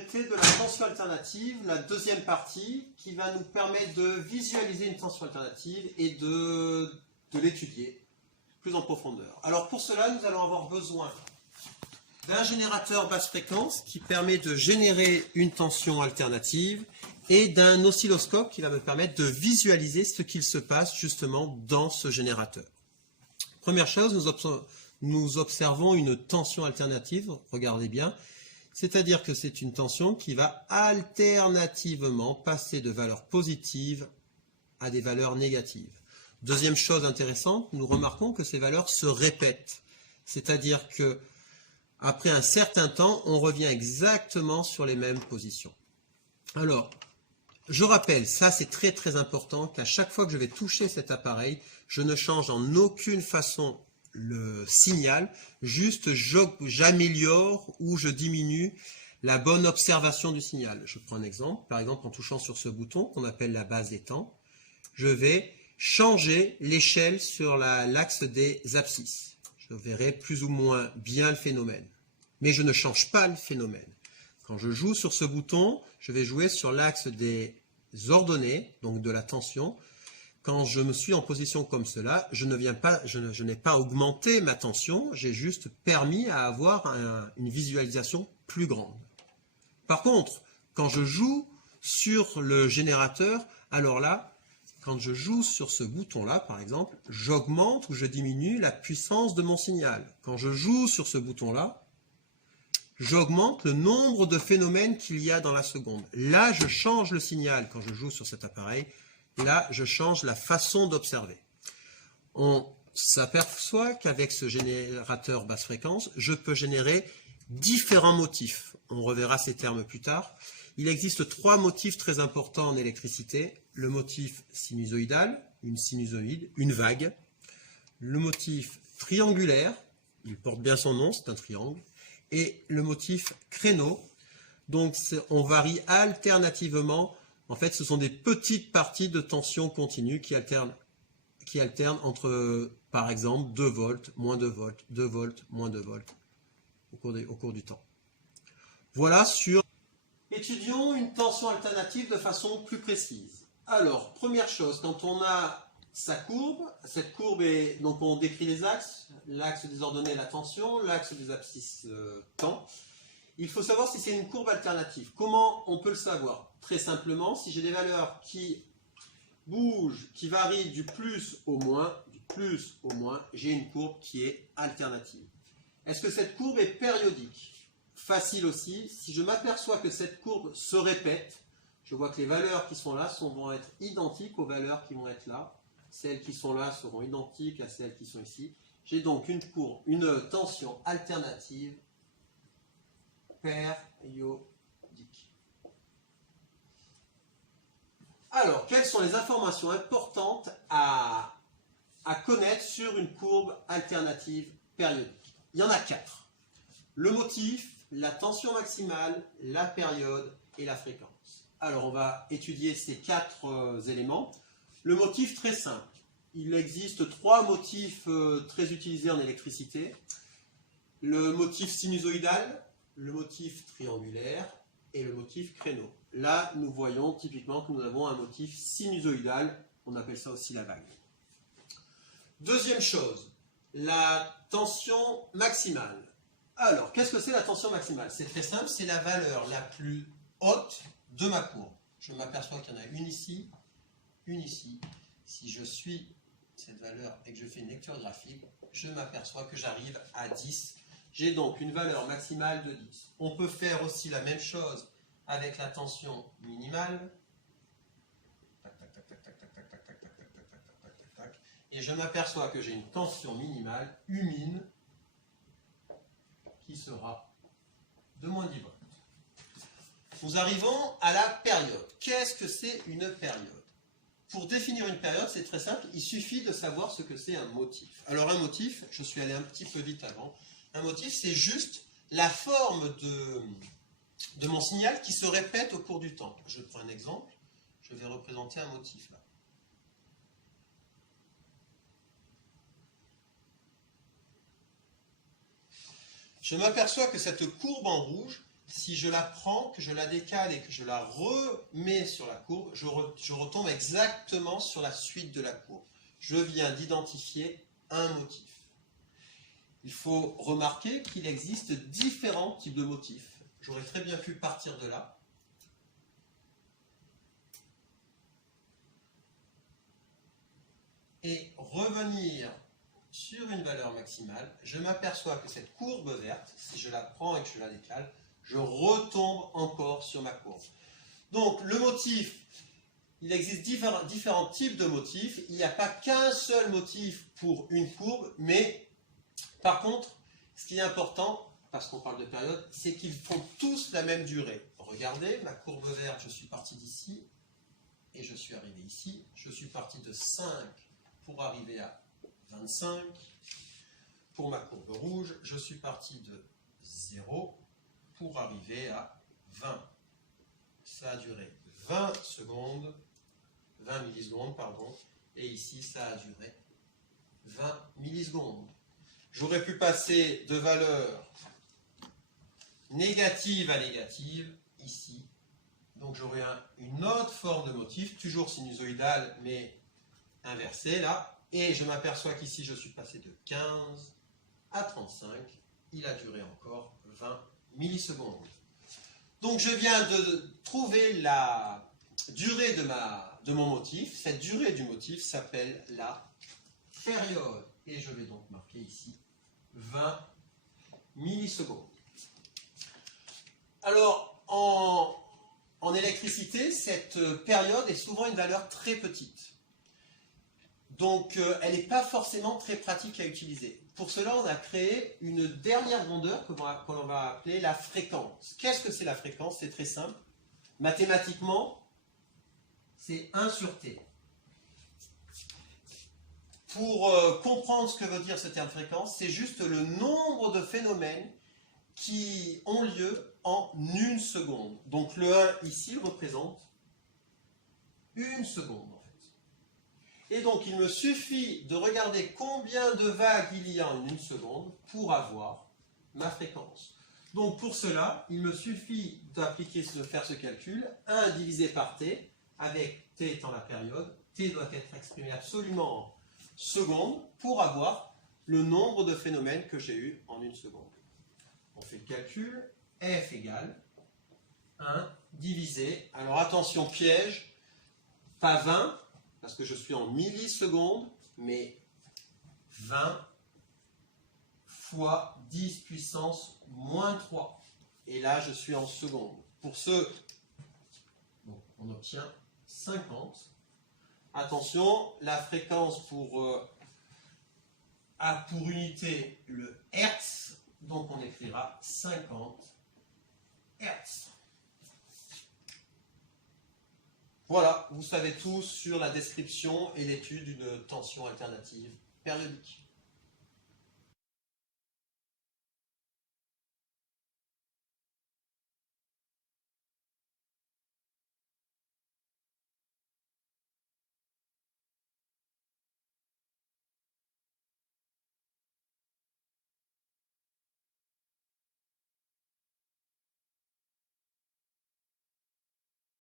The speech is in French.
traiter de la tension alternative, la deuxième partie, qui va nous permettre de visualiser une tension alternative et de l'étudier plus en profondeur. Alors pour cela, nous allons avoir besoin d'un générateur basse fréquence qui permet de générer une tension alternative et d'un oscilloscope qui va me permettre de visualiser ce qu'il se passe justement dans ce générateur. Première chose, nous observons une tension alternative, regardez bien, c'est-à-dire que c'est une tension qui va alternativement passer de valeurs positives à des valeurs négatives. Deuxième chose intéressante, nous remarquons que ces valeurs se répètent, c'est-à-dire que après un certain temps, on revient exactement sur les mêmes positions. Alors, je rappelle, ça c'est très très important, qu'à chaque fois que je vais toucher cet appareil, je ne change en aucune façon le signal, juste j'améliore ou je diminue la bonne observation du signal. Je prends un exemple, par exemple en touchant sur ce bouton qu'on appelle la base des temps, je vais changer l'échelle sur l'axe des abscisses. Je verrai plus ou moins bien le phénomène, mais je ne change pas le phénomène. Quand je joue sur ce bouton, je vais jouer sur l'axe des ordonnées, donc de la tension. Quand je me suis en position comme cela, je n'ai pas augmenté ma tension, j'ai juste permis à avoir une visualisation plus grande. Par contre, quand je joue sur le générateur, alors là, quand je joue sur ce bouton-là, par exemple, j'augmente ou je diminue la puissance de mon signal. Quand je joue sur ce bouton-là, j'augmente le nombre de phénomènes qu'il y a dans la seconde. Là, je change le signal quand je joue sur cet appareil. Là, je change la façon d'observer. On s'aperçoit qu'avec ce générateur basse fréquence, je peux générer différents motifs. On reverra ces termes plus tard. Il existe 3 motifs très importants en électricité. Le motif sinusoïdal, une sinusoïde, une vague. Le motif triangulaire, il porte bien son nom, c'est un triangle. Et le motif créneau. Donc on varie alternativement. En fait, ce sont des petites parties de tension continue qui alternent entre, par exemple, 2 volts, moins 2 volts, 2 volts, moins 2 volts au cours du temps. Voilà sur... Étudions une tension alternative de façon plus précise. Alors, première chose, quand on a cette courbe est, donc on décrit les axes, l'axe des ordonnées la tension, l'axe des abscisses temps. Il faut savoir si c'est une courbe alternative. Comment on peut le savoir? Très simplement, si j'ai des valeurs qui bougent, qui varient du plus au moins, j'ai une courbe qui est alternative. Est-ce que cette courbe est périodique? Facile aussi, si je m'aperçois que cette courbe se répète, je vois que les valeurs qui sont là vont être identiques aux valeurs qui vont être là. Celles qui sont là seront identiques à celles qui sont ici. J'ai donc une tension alternative périodique. Alors, quelles sont les informations importantes à connaître sur une courbe alternative périodique? Il y en a 4. Le motif, la tension maximale, la période et la fréquence. Alors, on va étudier ces 4 éléments. Le motif, très simple. Il existe 3 motifs très utilisés en électricité. Le motif sinusoïdal, le motif triangulaire et le motif créneau. Là, nous voyons typiquement que nous avons un motif sinusoïdal, on appelle ça aussi la vague. Deuxième chose, la tension maximale. Alors, qu'est-ce que c'est la tension maximale? C'est très simple, c'est la valeur la plus haute de ma courbe. Je m'aperçois qu'il y en a une ici, une ici. Si je suis cette valeur et que je fais une lecture graphique, je m'aperçois que j'arrive à 10. J'ai donc une valeur maximale de 10. On peut faire aussi la même chose avec la tension minimale. Et je m'aperçois que j'ai une tension minimale, U-min, qui sera de moins 10 volts. Nous arrivons à la période. Qu'est-ce que c'est une période? Pour définir une période, c'est très simple, il suffit de savoir ce que c'est un motif. Alors un motif, je suis allé un petit peu vite avant, un motif c'est juste la forme de mon signal qui se répète au cours du temps. Je prends un exemple, je vais représenter un motif là. Je m'aperçois que cette courbe en rouge si je la prends, que je la décale et que je la remets sur la courbe, je retombe exactement sur la suite de la courbe. Je viens d'identifier un motif. Il faut remarquer qu'il existe différents types de motifs. J'aurais très bien pu partir de là. Et revenir sur une valeur maximale. Je m'aperçois que cette courbe verte, si je la prends et que je la décale, je retombe encore sur ma courbe. Donc le motif, il existe différents types de motifs. Il n'y a pas qu'un seul motif pour une courbe, mais par contre, ce qui est important, parce qu'on parle de période, c'est qu'ils font tous la même durée. Regardez, ma courbe verte, je suis parti d'ici, et je suis arrivé ici. Je suis parti de 5 pour arriver à 25. Pour ma courbe rouge, je suis parti de 0 pour arriver à 20. Ça a duré 20 secondes, 20 millisecondes, pardon, et ici, ça a duré 20 millisecondes. J'aurais pu passer de valeur négative à négative, ici. Donc j'aurais une autre forme de motif, toujours sinusoïdale, mais inversée, là. Et je m'aperçois qu'ici, je suis passé de 15 à 35. Il a duré encore 20 millisecondes. Donc je viens de trouver la durée de mon motif. Cette durée du motif s'appelle la période. Et je vais donc marquer ici 20 millisecondes. Alors, en électricité, cette période est souvent une valeur très petite. Donc, elle n'est pas forcément très pratique à utiliser. Pour cela, on a créé une dernière grandeur que l'on va appeler la fréquence. Qu'est-ce que c'est la fréquence? C'est très simple. Mathématiquement, c'est 1 sur t. Pour comprendre ce que veut dire ce terme fréquence, c'est juste le nombre de phénomènes qui ont lieu en 1 seconde. Donc le 1 ici représente 1 seconde. Et donc, il me suffit de regarder combien de vagues il y a en 1 seconde pour avoir ma fréquence. Donc, pour cela, il me suffit de faire ce calcul. 1 divisé par t, avec t étant la période. T doit être exprimé absolument en secondes pour avoir le nombre de phénomènes que j'ai eu en 1 seconde. On fait le calcul. F égale 1 divisé. Alors, attention, piège. Pas 20. Parce que je suis en millisecondes, mais 20 fois 10 puissance moins 3. Et là, je suis en secondes. Pour ce, on obtient 50. Attention, la fréquence a pour unité le Hertz, donc on écrira 50 Hertz. Voilà, vous savez tout sur la description et l'étude d'une tension alternative périodique.